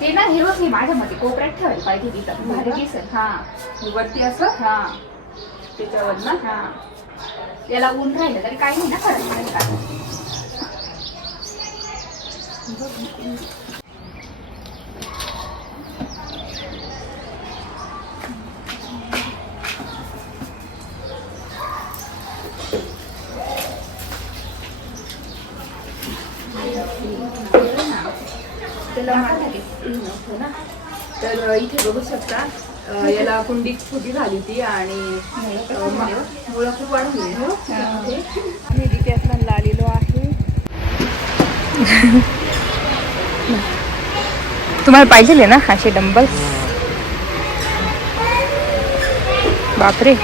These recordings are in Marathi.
ते ना हे बघ हे माझ्या मध्ये कोपऱ्यात ठेवायला पाहिजे तिथं भारी दिसेल. हा. वरती असं? हा. त्याच्यावर ना? हा. याला ऊन राहिलं तरी काही नाही ना फरक नाही का? त्याला ना? तर इथे बघू शकता याला कुंडीत फुटी झाली ती आणि मा- मुळं खूप त्यामध्ये. आम्ही डिकॅथलॉनला आलेलो आहे. तुम्हाला पाहिजे ना असे डंबल्स बापरे.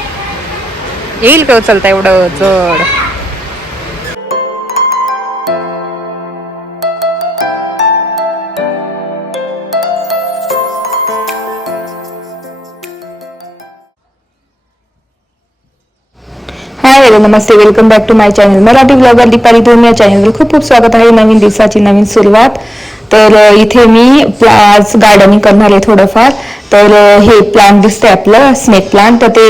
येईल का उचलता एवढं जड? Hello Namaste. Welcome back to my channel Marathi blogger Deepali Dhom या चॅनलवर खूप खूप स्वागत आहे. नवीन दिवसाची नवीन सुरुवात. तर इथे मी आज गार्डनिंग करणार आहे थोडंफार. तर हे प्लांट दिसतंय आपलं स्नेक प्लांट तर ते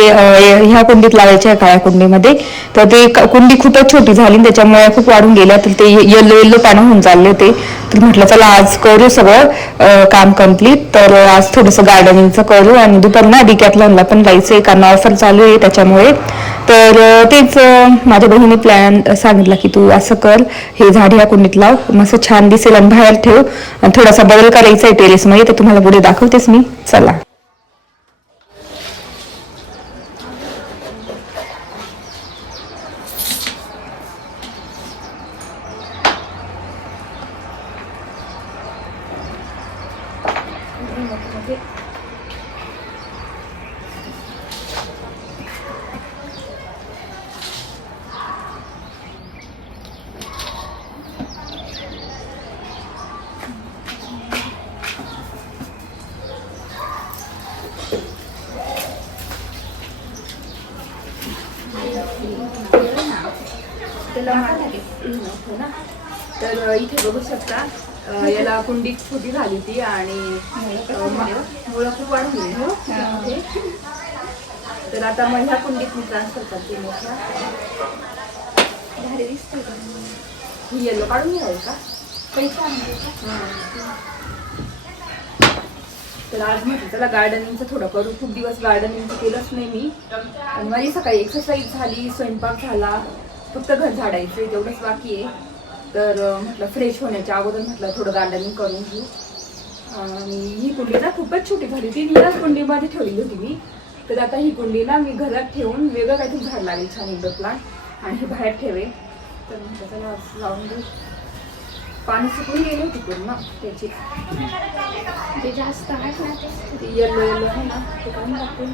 ह्या कुंडीत लावायचे आहे काळ्या कुंडीमध्ये. तर ते कुंडी खूपच छोटी झाली त्याच्यामुळे खूप वाढून गेल्या. तर ते येल्लो येल्लो पानं होऊन चालले होते. तर म्हटलं चला आज करू सगळं काम कंप्लीट तर आज थोडंसं गार्डनिंगचं करू आणि दुपारी ना डिकॅथलॉनला पण जायचं आहे कारण ऑफर चालू आहे त्याच्यामुळे. तर तेच माझ्या बहिणीने प्लॅन सांगितला की तू असं कर हे झाड ह्या कुंडीत लाव. मस्त छान दिसेल आणि बाहेर ठेव. आणि थोडासा बदल करायचा आहे टेरेसमध्ये तर तुम्हाला पुढे दाखवतेस मी. चला. त्याला मागे नव्हतं ना तर इथे बघू शकता अं, याला कुंडीत फुटी झाली ती आणि मुळं खूप वाढून हो. तर आता मग ह्या कुंडीत मी ट्रान्सफर करते मोठ्या? ही येलो काढून घ्यावी का? तर आज म्हटलं चला गार्डनिंगचं थोडं करू. खूप दिवस गार्डनिंगचं केलंच नाही मी. आणि माझी सकाळी एक्सरसाइज झाली स्वयंपाक झाला. फक्त घर झाडायचं तेवढंच बाकी आहे. तर म्हटलं फ्रेश होण्याच्या अगोदर म्हटलं थोडं गार्डनिंग करून घेऊ. आणि ही कुंडी ना खूपच छोटी झाली ती याच कुंडीमध्ये ठेवली होती मी. तर आता ही कुंडी ना मी घरात ठेवून वेगळं काहीतरी झाड लावेल छान इंडोर प्लांट आणि हे बाहेर ठेवे तर म्हटलं आज लावून देऊ पाणी सुकून गेली होती पूर्ण. त्याची. जे जास्त आहे ना ते. ते येलो येलो आहे ना ते काढून टाकते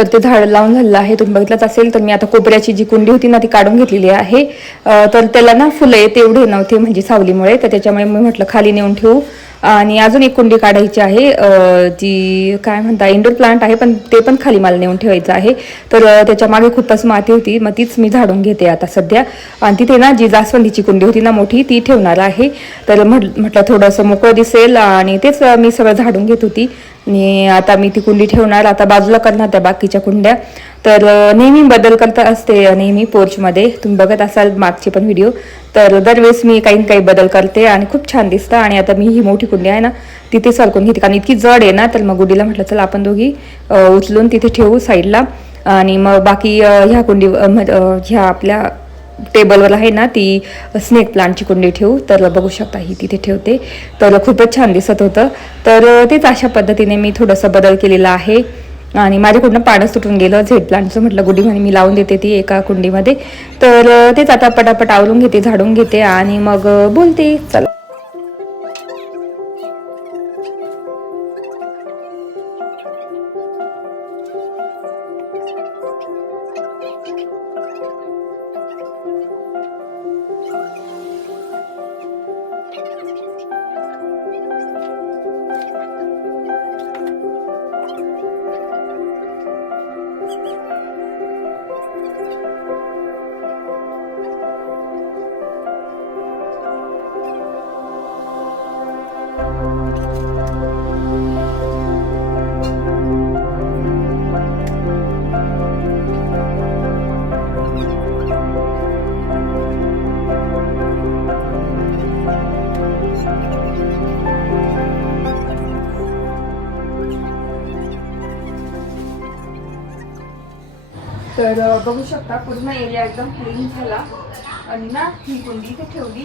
तर ते झाड लावून झालेलं आहे. तुम्ही बघितलंच असेल तर मी आता कोपऱ्याची जी कुंडी होती ना ती काढून घेतलेली आहे. तर त्याला ना फुलं येत एवढे नव्हते म्हणजे सावलीमुळे. तर त्याच्यामुळे मी म्हटलं खाली नेऊन ठेवू. आणि अजून एक कुंडी काढायची आहे. जी काय म्हणता इंडोर प्लांट आहे पण ते पण खाली मला नेऊन ठेवायचं आहे. तर त्याच्यामागे खूपच माती होती. मग तीच मी झाडून घेते आता सध्या. आणि तिथे ना जी जास्वंदीची कुंडी होती ना मोठी ती ठेवणार आहे. तर म्हट म्हटलं थोडंसं मोकळं दिसेल आणि तेच मी सगळं झाडून घेत होती. आणि आता मी ती कुंडी ठेवणार आता बाजूला करणार त्या बाकीच्या कुंड्या. तर नेहमी बदल करता असते नेहमी पोर्चमध्ये. तुम्ही बघत असाल मागचे पण व्हिडिओ. तर दरवेळेस मी काही ना काही बदल करते आणि खूप छान दिसतं. आणि आता मी ही मोठी कुंडी आहे ना तिथे सरकून घेते. कारण इतकी जड आहे ना तर मग गुडीला म्हटलं चला आपण दोघी उचलून तिथे ठेवू साईडला. आणि मग बाकी ह्या कुंडी ह्या आपल्या टेबलवर आहे ना ती स्नेक प्लांटची कुंडी ठेवू. तर बघू शकता ही तिथे ठेवते. तर खूपच छान दिसत होतं. तर तेच अशा पद्धतीने मी थोडंसं बदल केलेला आहे. आणि माझ्याकडनं पाणच तुटून गेलं. झेड प्लांटचं म्हटलं गुडी म्हणे मी लावून देते ती एका कुंडीमध्ये. तर तेच आता पटापट आवरून घेते झाडून घेते आणि मग बोलते. चला. तर बघू शकता पूर्ण एरिया एकदम क्लीन झाला. आणि ना ही कुंडी इथे ठेवली.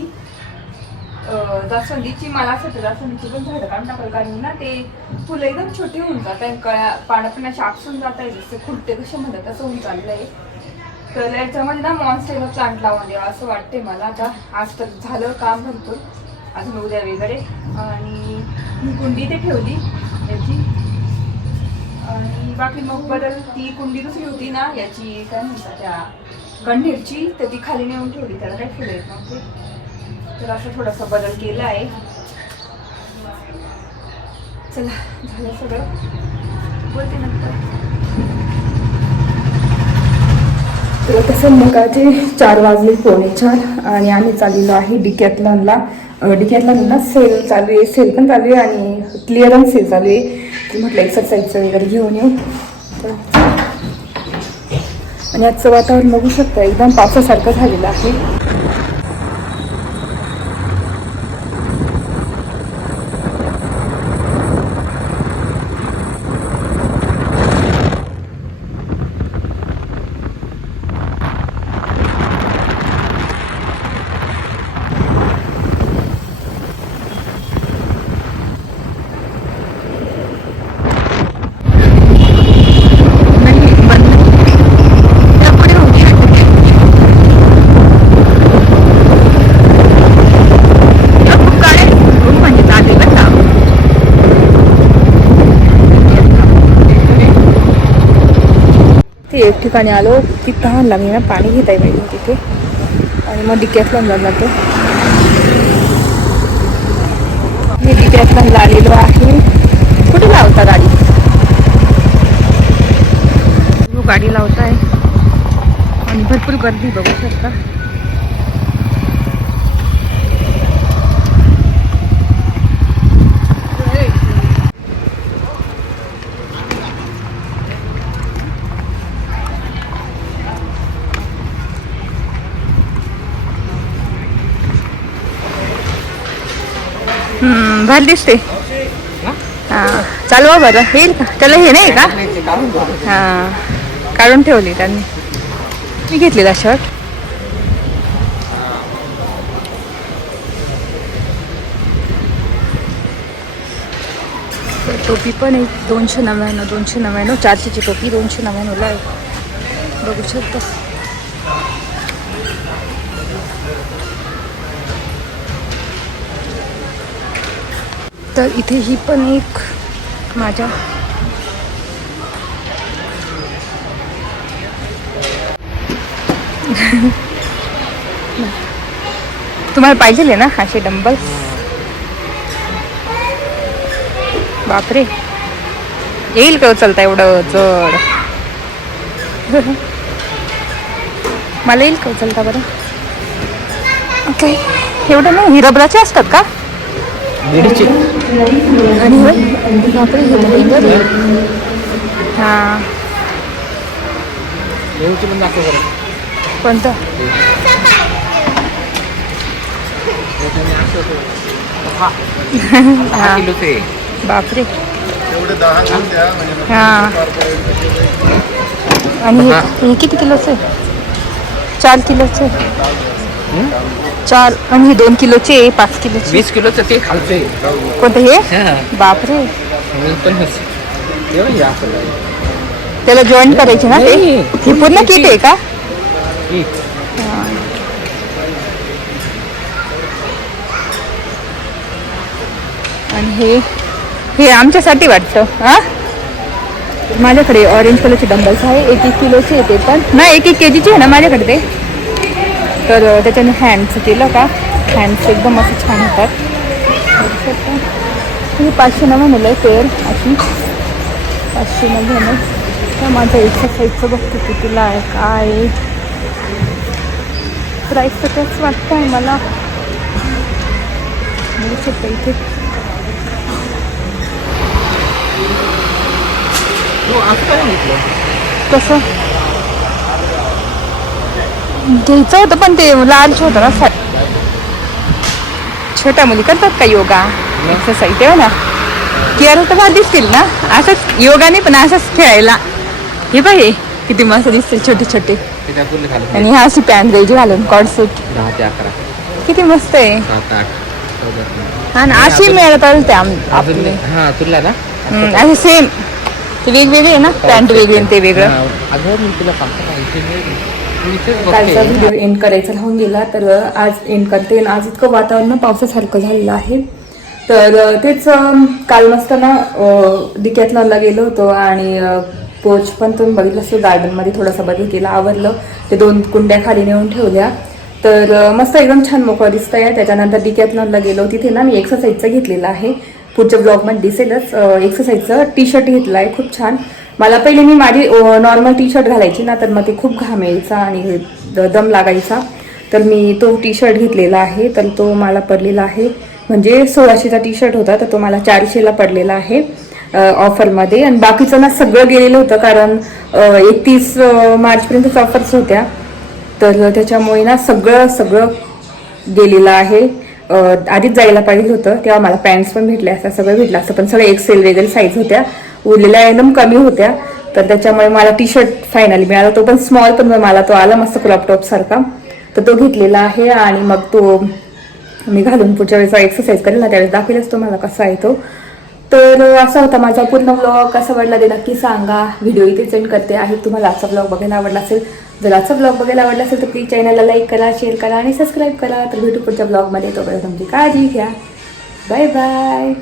जास्वंदीची मला असं वाटतं जास्वंदीची पण झाडं काढून टाकलं कारण ना ते फुलं एकदम छोटी होऊन जात आहे कळ्या पानं पण असे आपसून जात आहे जसे खुलते कसे म्हणतात तसं होऊन चाललं आहे. तर याच्यामध्ये ना मॉन्स्टेला प्लांट लावून द्यावा असं वाटते मला. आता आज तर झालं काम म्हणतो अजून उद्या वगैरे. आणि ही कुंडी ते ठेवली. याची आणि बाकी मग बदल ती कुंडी दुसरी होती ना याची काय म्हणतात त्या गंढीरची तर ती खाली नेऊन ठेवली त्याला काही फुलं येत नव्हते. तर असं थोडासा बदल केला आहे. चला झालं सगळं. बोलते नंतर. तर आता संध्याकाळचे चार वाजले पोणे चार आणि आम्ही चाललेलो आहे डिकॅथलॉनला डिकॅथलॉनला सेल चालू आहे सेल पण चालू आहे आणि क्लिअरन्स सेल चालू आहे. म्हटलं एक्सरसाइजचं वगैरे घेऊन येऊ. तर आणि आजचं वातावरण बघू शकतं एकदम पावसासारखं झालेलं आहे ते एक ठिकाणी आलो ती तहान लागली ना पाणी घेता येईल तिथे. आणि मग डिकॅथलॉनला जातो. मी डिकॅथलॉनला आलेलो आहे. कुठे लावता गाडी? गाडी लावताय. आणि भरपूर गर्दी बघू शकता. भारी दिसते हा चालवा बरं येईल का त्याला हे नाही का हा काढून ठेवली त्यांनी मी घेतली का शर्ट टोपी पण एक दोनशे नव्याण्णव दोनशे नव्याण्णव चारशेची टोपी दोनशे नव्याण्णवला आहे बघू शकतो तर इथे ही पण एक माझ्या तुम्हाला पाहिजे ना असे डंबल्स बापरे. येईल का उचलता एवढं चढ? मला येईल का उचलता बरं? ओके एवढं ना हिरबराचे असतात का? आणि बापरे. हे. हा कोणतं बापरे हा आणि किती किलोचं आहे? चार किलोचं आहे. चार आणि हे दोन किलोचे पाच किलोचे. वीस किलोचं ते खालचं. कोणतं हे. बापरे. त्याला जॉईन करायचे ना ते. हे पूर्ण किट आहे का. आणि हे हे आमच्यासाठी वाटतं हा? माझ्याकडे ऑरेंज कलरचे डंबल्स आहे एक एक किलोचे आहे ते पण. नाही एक एक के जीचे आहे ना माझ्याकडे ते? तर त्याच्याने हँडचं केलं का? हँड्स एकदम असं छान होतात. ही पाचशे नव्याण्णव आहे पेअर अशी. पाचशे नव्याण्णव तर माझं एक्सरसाईजचं बघतो कितीला आहे काय. प्राईस तर तेच वाटतं आहे मला बघू शकता इथे हो, कसं? घ्यायचं होतं पण ते लालच होतं ना छोट्या मुली करतात का योगा? एक्सरसाइज तेव्हा ना. केअर तर फार दिसतील ना. असंच योगाने पण असंच खेळायला. हे बघ हे किती मस्त दिसते छोटे छोटे. आणि हा अशी पॅन्ट द्यायची घालून कॉड सूट दहा ते अकरा किती मस्त आहे. हा ना अशी मिळत ते आपले. हा असे सेम ते वेगवेगळे आहे ना पॅन्ट वेगळी ते वेगळं. कालचा व्हिडिओ एंड करायचा राहून गेला तर आज एंड करते आणि आज इतकं वातावरण पावसासारखं झालेलं आहे. तर तेच काल मस्त ना डिकॅथलॉनला गेलो होतो आणि पोच पण तुम्ही बघितलं असेल गार्डनमध्ये थोडासा बदल केला आवरलं. ते दोन कुंड्या खाली नेऊन ठेवल्या. तर मस्त एकदम छान मोकवा दिसत आहे त्याच्यानंतर डिकॅथलॉनला गेलो. तिथे ना मी एक्सरसाइजचं घेतलेलं आहे. पुढच्या ब्लॉगमध्ये दिसेलच. एक्सरसाइजचं टी शर्ट घेतला आहे खूप छान. मला पहिले मी माझी नॉर्मल टी शर्ट घालायची ना तर मग ते खूप घाम यायचा आणि दम लागायचा. तर मी तो टी शर्ट घेतलेला आहे तर तो मला पडलेला आहे. म्हणजे सोळाशेचा टी शर्ट होता तर तो मला चारशेला पडलेला आहे ऑफरमध्ये आणि बाकीचं ना सगळं गेलेलं होतं कारण एकतीस मार्चपर्यंतच ऑफर्स होत्या. तर त्याच्यामुळे ना सगळं सगळं गेलेलं आहे. आधीच जायला पाहिजे होतं तेव्हा मला पॅन्ट्स पण भेटल्या असं सगळं भेटलं असतं पण सगळं एक्सेल वगैरे साईज होत्या. उरलेल्या एकदम कमी होत्या. तर त्याच्यामुळे मला टी शर्ट फायनली मिळाला. तो पण स्मॉल पण मला तो आला मस्त क्रॉपटॉप सारखा. तर तो घेतलेला आहे आणि मग तो मी घालून पुढच्या वेळेस एक्सरसाइज करेल ना त्यावेळेस दाखवेलच मला कसा आहे तो. तर असा होता माझा पूर्ण ब्लॉग कसा वाटला ते नक्की सांगा. व्हिडिओ इथे सेंड करते आहे. तुम्हाला आजचा ब्लॉग बघायला आवडला असेल जर आजचा ब्लॉग बघायला आवडला असेल तर प्लीज चॅनलला लाईक करा शेअर करा आणि सबस्क्राईब करा. तर भेटू पुढच्या ब्लॉगमध्ये तोपर्यंत तुमची काळजी घ्या. Bye bye